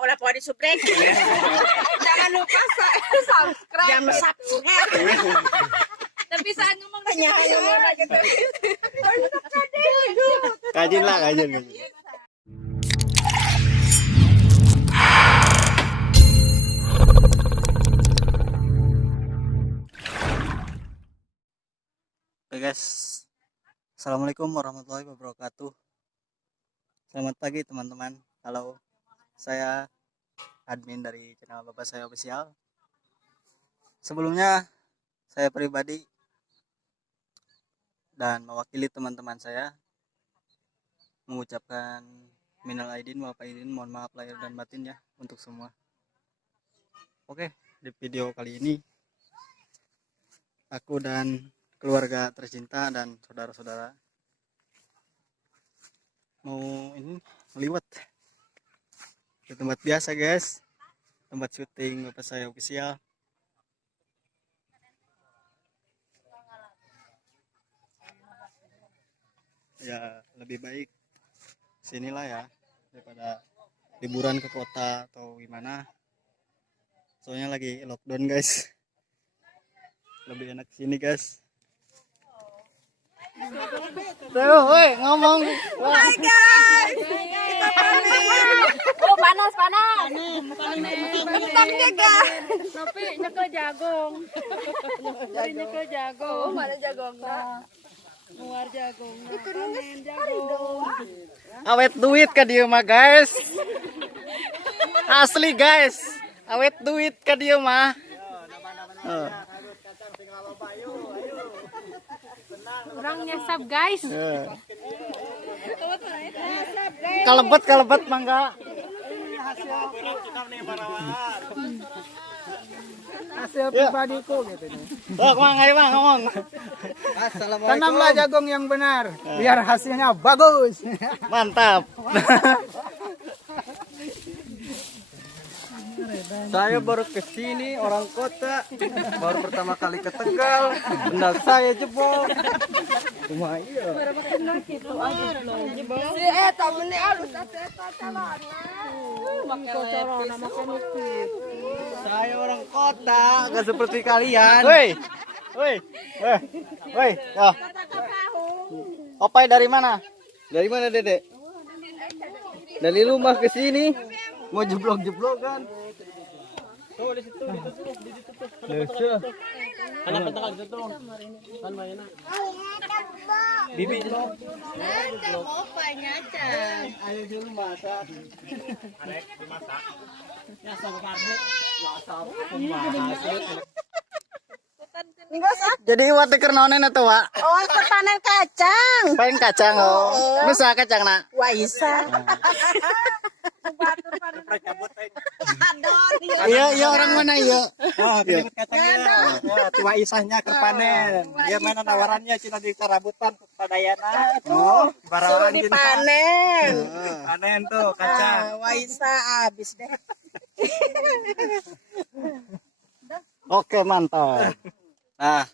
wala po di subrek. Jangan lupa subscribe. Jangan subscribe. Tapi saan ngomong tanya gitu. Kajin lah, kajin. Oke guys, assalamualaikum warahmatullahi wabarakatuh. Selamat pagi teman-teman. Halo, saya admin dari channel Bapak Saya Official. Sebelumnya saya pribadi dan mewakili teman-teman saya mengucapkan minal aidin wal faizin, mohon maaf lahir dan batin ya untuk semua. Oke, di video kali ini aku dan keluarga tercinta dan saudara-saudara mau ini meliwat di tempat biasa guys, tempat syuting Bapak Saya Official. Ya lebih baik sinilah ya daripada liburan ke kota atau gimana, soalnya lagi lockdown guys. Lebih enak sini guys. Tuh, woi ngomong. Hai guys. Kita panen. Oh, panas. Panen juga. Tapi nyekel jagong. Dari nyekel jagong. Oh, mana jagongna? Luar jagong. Panen jagong. Awet duit ka dieu mah guys. Asli guys. Awet duit ka dieu mah. Kurang nyasap guys. Kalebet mangga. Hasil pribadiku gitu nih. Oh, ayo Bang ngomong. Tanamlah jagung yang benar biar hasilnya bagus. Mantap. Saya baru ke sini orang kota, baru pertama kali ke Tegal, benar saya jebol. Cuma iya. Si eta meni alus eta calana. Saya orang kota, nggak seperti kalian. Woi. Oh. Opai dari mana? Dari mana Dedek? Dari rumah ke sini, mau jeblok-jeblokan. Tuh di situ. Anak pentakal di situ. Kan mainnya. Bibi jeblok. Mau panyaca. Ayo dulu masak. Arek dimasak. Ya sama karbo. Jadi iwat keur naonen atuh, Wak? Oh, panen kacang. Paling kacang oh. Nusa kacangna? Waisa. Iya orang mana iya? Oh, disebut kacangnya. Ya, tua isahnya kerpanen. Dia mana nawarannya cina di karabutan kepadayana. Oh, Barawan Suruh dipanen. Panen tuh kacang. Waisa habis deh. Oke, mantap. Nah,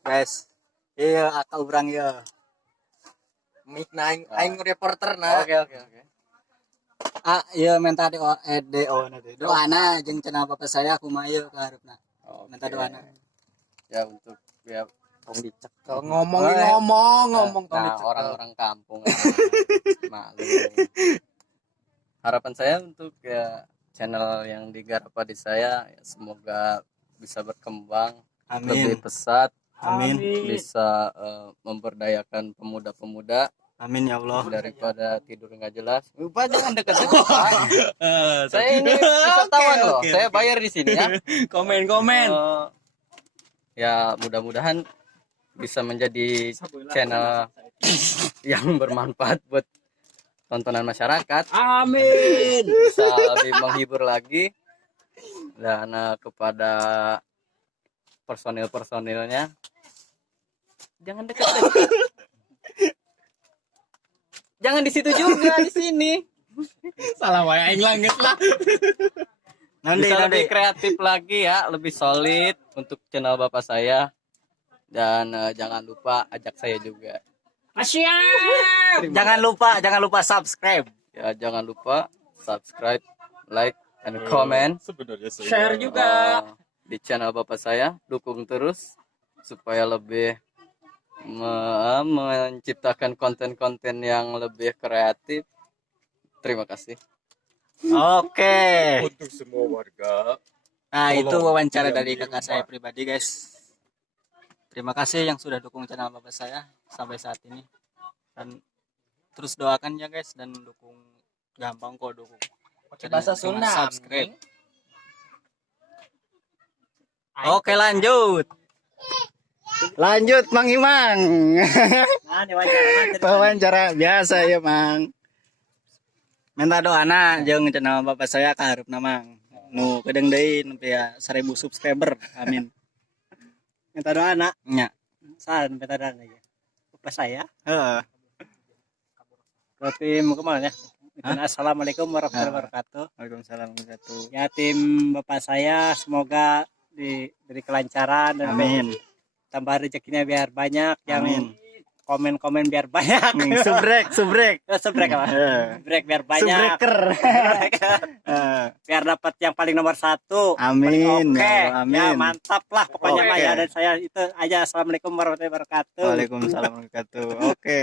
guys. Iya, akal urang ya. Mik naing aing reporter na. Oke. Iya minta doana jeung cenah Bapak saya kumaha ieu ka hareupeuna. Minta doana. Ya untuk ya tong dicek Ngomong tong nah, dicek. orang-orang kampung maklum. Harapan saya untuk ya channel yang digarap di saya ya, semoga bisa berkembang lebih pesat, Amin. bisa memberdayakan pemuda-pemuda Amin ya Allah. daripada tidur nggak jelas. Lupa jangan dekat-dekat. Saya ini wisatawan loh. Saya bayar di sini ya. Komen. Ya mudah-mudahan bisa menjadi channel yang bermanfaat buat tontonan masyarakat. Amin. Bisa lebih menghibur lagi dan kepada personilnya jangan dekat-dekat. Jangan di situ juga, di sini. Salah wae aing langit lah. Bisa lebih kreatif lagi ya, lebih solid untuk channel Bapak saya. Dan jangan lupa ajak saya juga. Jangan lupa subscribe. Ya jangan lupa subscribe like and comment. Share juga. Di channel Bapak saya, dukung terus supaya lebih menciptakan konten-konten yang lebih kreatif. Terima kasih. Oke. Untuk semua warga. Nah, itu wawancara Tolong, dari diam, kakak saya pribadi, guys. Terima kasih yang sudah dukung channel bapak saya sampai saat ini. Dan terus doakan ya, guys, dan dukung, gampang kok dukung. Pakai bahasa Cuma Sunda. subscribe. Oke, lanjut. Lanjut, Mang Imang. Wawancara biasa ya, Mang. Minta doana jeung channel bapak saya ka hareupna, Mang. Nu kedeng deui nepi 1000 subscriber. Amin. Minta doa nak. Nya. Saan minta doa lagi. Bapak saya. Heeh. Ke tim kemana ya? Assalamualaikum warahmatullahi wabarakatuh. Waalaikumsalam warahmatullahi wabarakatuh. Ya tim bapak saya semoga diberi kelancaran dan Amin. tambah rezekinya biar banyak. Yang Amin. komen-komen biar banyak. Subrek. Subrek apa? Subrek biar banyak. Subreker. Biar dapat yang paling nomor 1. Amin. Oke. Ya Allah, amin. Ya mantap lah pokoknya Oke. Pak ya. Dan saya itu aja. Assalamualaikum warahmatullahi wabarakatuh. Waalaikumsalam warahmatullahi wabarakatuh. Oke.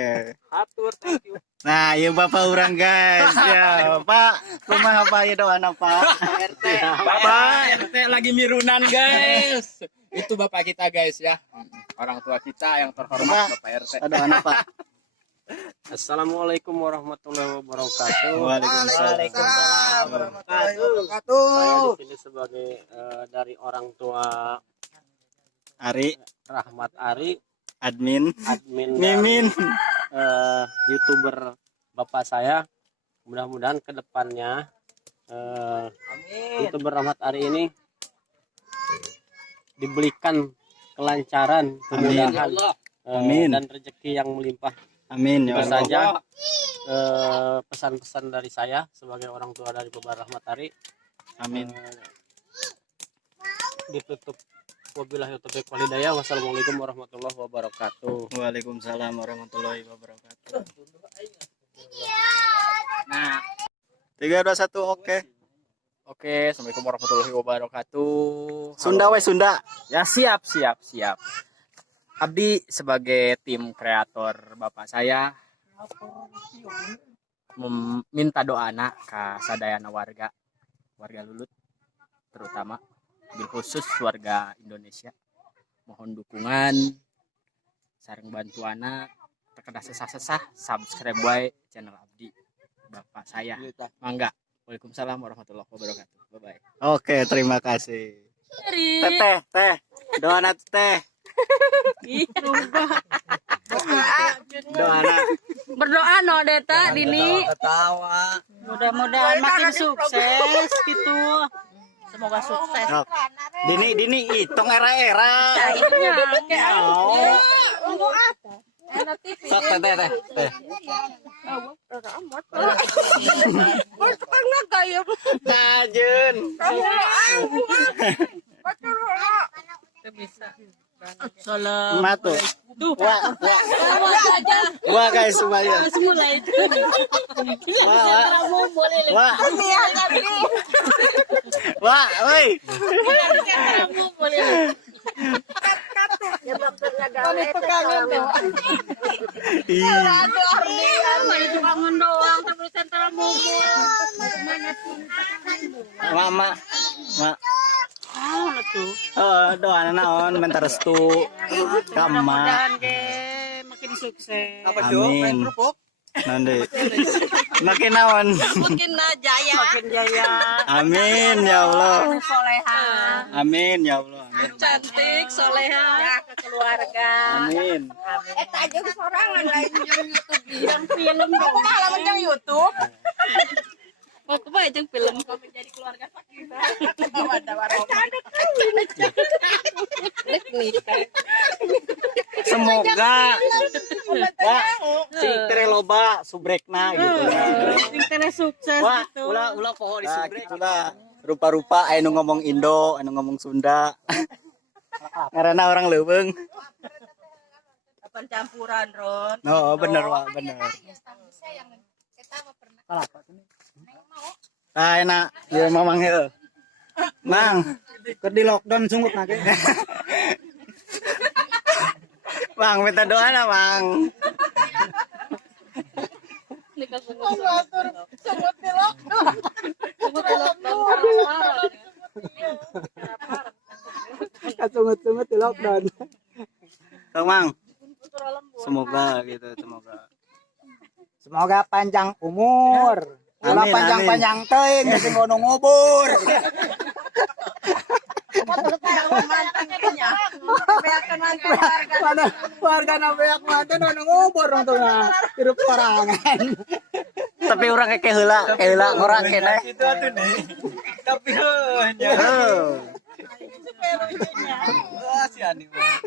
Atur, thank you. Nah, ya Bapak orang, guys. Ya, Pak. Kumaha Pak ya doana, Pak? Bapak RT lagi mirunan, guys. Itu bapak kita, guys ya. Orang tua kita yang terhormat, Bapak RT. Ada anak, Pak. Assalamualaikum warahmatullahi wabarakatuh. Waalaikumsalam warahmatullahi wabarakatuh. Saya di sini sebagai dari orang tua Ari, Rahmat Ari, admin, admin dan, Mimin. YouTuber bapak saya. Mudah-mudahan kedepannya YouTuber Rahmat Ari ini diberikan kelancaran, kemudahan, Amin. dan rezeki yang melimpah. Amin ya Itu Allah. saja pesan-pesan dari saya sebagai orang tua dari Bapak Rahmat Ari. Amin. Ditutup. Wabillahi taufiq wal hidayah. Wassalamualaikum warahmatullahi wabarakatuh. Waalaikumsalam warahmatullahi wabarakatuh. Nah, 3, 2, 1, oke. Oke, assalamualaikum warahmatullahi wabarakatuh. Sunda we Sunda. Ya siap. Abdi sebagai tim kreator bapak saya meminta doana ke sadayana warga Lulut, terutama bil khusus warga Indonesia. Mohon dukungan, sareng bantuana, tekada sesah-sesah, subscribe wae channel Abdi bapak saya. Mangga. Waalaikumsalam warahmatullahi wabarakatuh. Bye bye. Oke, terima kasih. Teh. Doana teh. Doana. Berdoa no Deta Dini. Ketawa. Mudah-mudahan makin sukses gitu. Semoga sukses. Sok. Dini hitung era-era. Iya, kayak Sok teh. Tajun. Matu. Wah guys semuanya. Wah, woi. Mama. Doa naon mentar restu kama. Makin sukses. Amin. Nanti makin naon. Makin jaya. Makin jaya. Amin ya Allah. Soleha. Amin ya Allah. Amin. Cantik, soleha. Ke keluarga. Amin. Aja sorangan lain yang YouTube. Yang film dong. Halaman yang YouTube. Aku mah jeung film kami jadi keluarga sakinah. Semoga ya si tere loba subrekna gitu. Sing teh sukses Wah, gitu. ulah poho di subrek. Itulah rupa-rupa anu ngomong Indo, anu ngomong Sunda. Karena orang leuweung. Kapan campuran, Ron? No, bener, Wak, bener. Nah, enak. Ya mamang itu. Mang, keur di lockdown sungguh nake. Bang, minta doa na, Bang. Kasungut-sungut di lockdown. Kang Mang. Semoga gitu, semoga. Semoga panjang umur. Ulah Amin, panjang-panjang teuing geus ngono ngubur. Mana warga nabeak manten nu ngubur untungna hirup sorangan. Tapi orang kayak heula ngorang kene. Itu atuh nih. Tapi heunya. Wah, si Ani mah.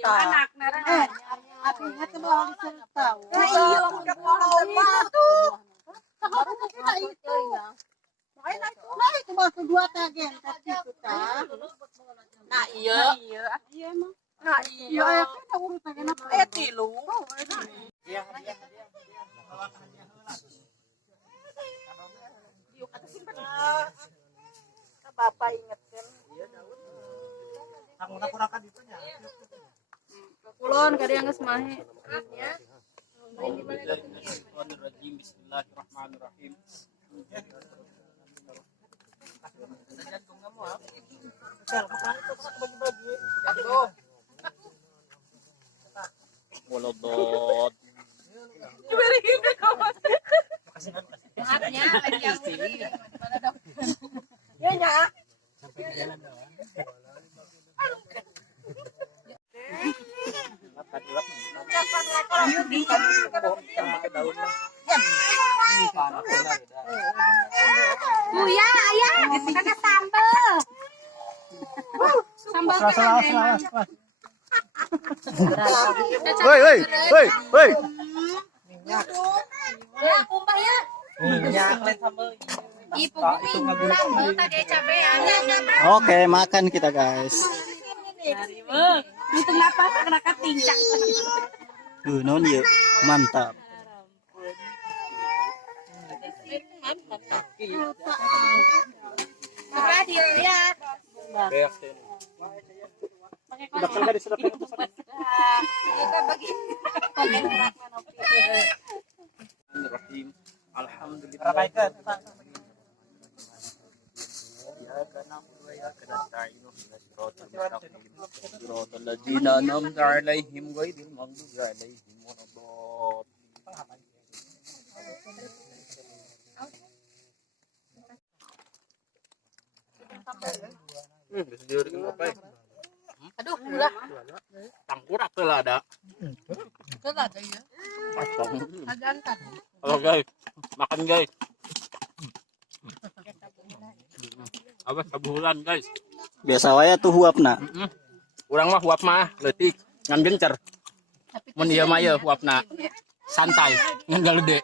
Anak narang. Nah iya. Nah iya. Tilu. Bapak ingetkan. Kulon kada yang geus mahe. Bismillahirrahmanirrahim. Wolodot. Maafnya lagi yang ya nya. Buya, ayah, ada sambel. Sambal Woi. Ya, kumpah ya. Ibu sambal tadi cabean. Oke, makan kita, guys. Itu ngapa kena ketingcang. Non ya, mantap. Radio ya. Kita begini. Alhamdulillah. Siratal ladzina an'amta 'alaihim ghairil maghdubi 'alaihim waladdallin. Aduh, ulah. Tangkurak tuh lah ada. Enggak ada ya. Agak Halo guys, makan guys. Apa sabulan guys? Biasa wae tuh huapna. Urang mah huap mah leutik ngan gencer. Mun ieu mah ye huapna santai ngan galede.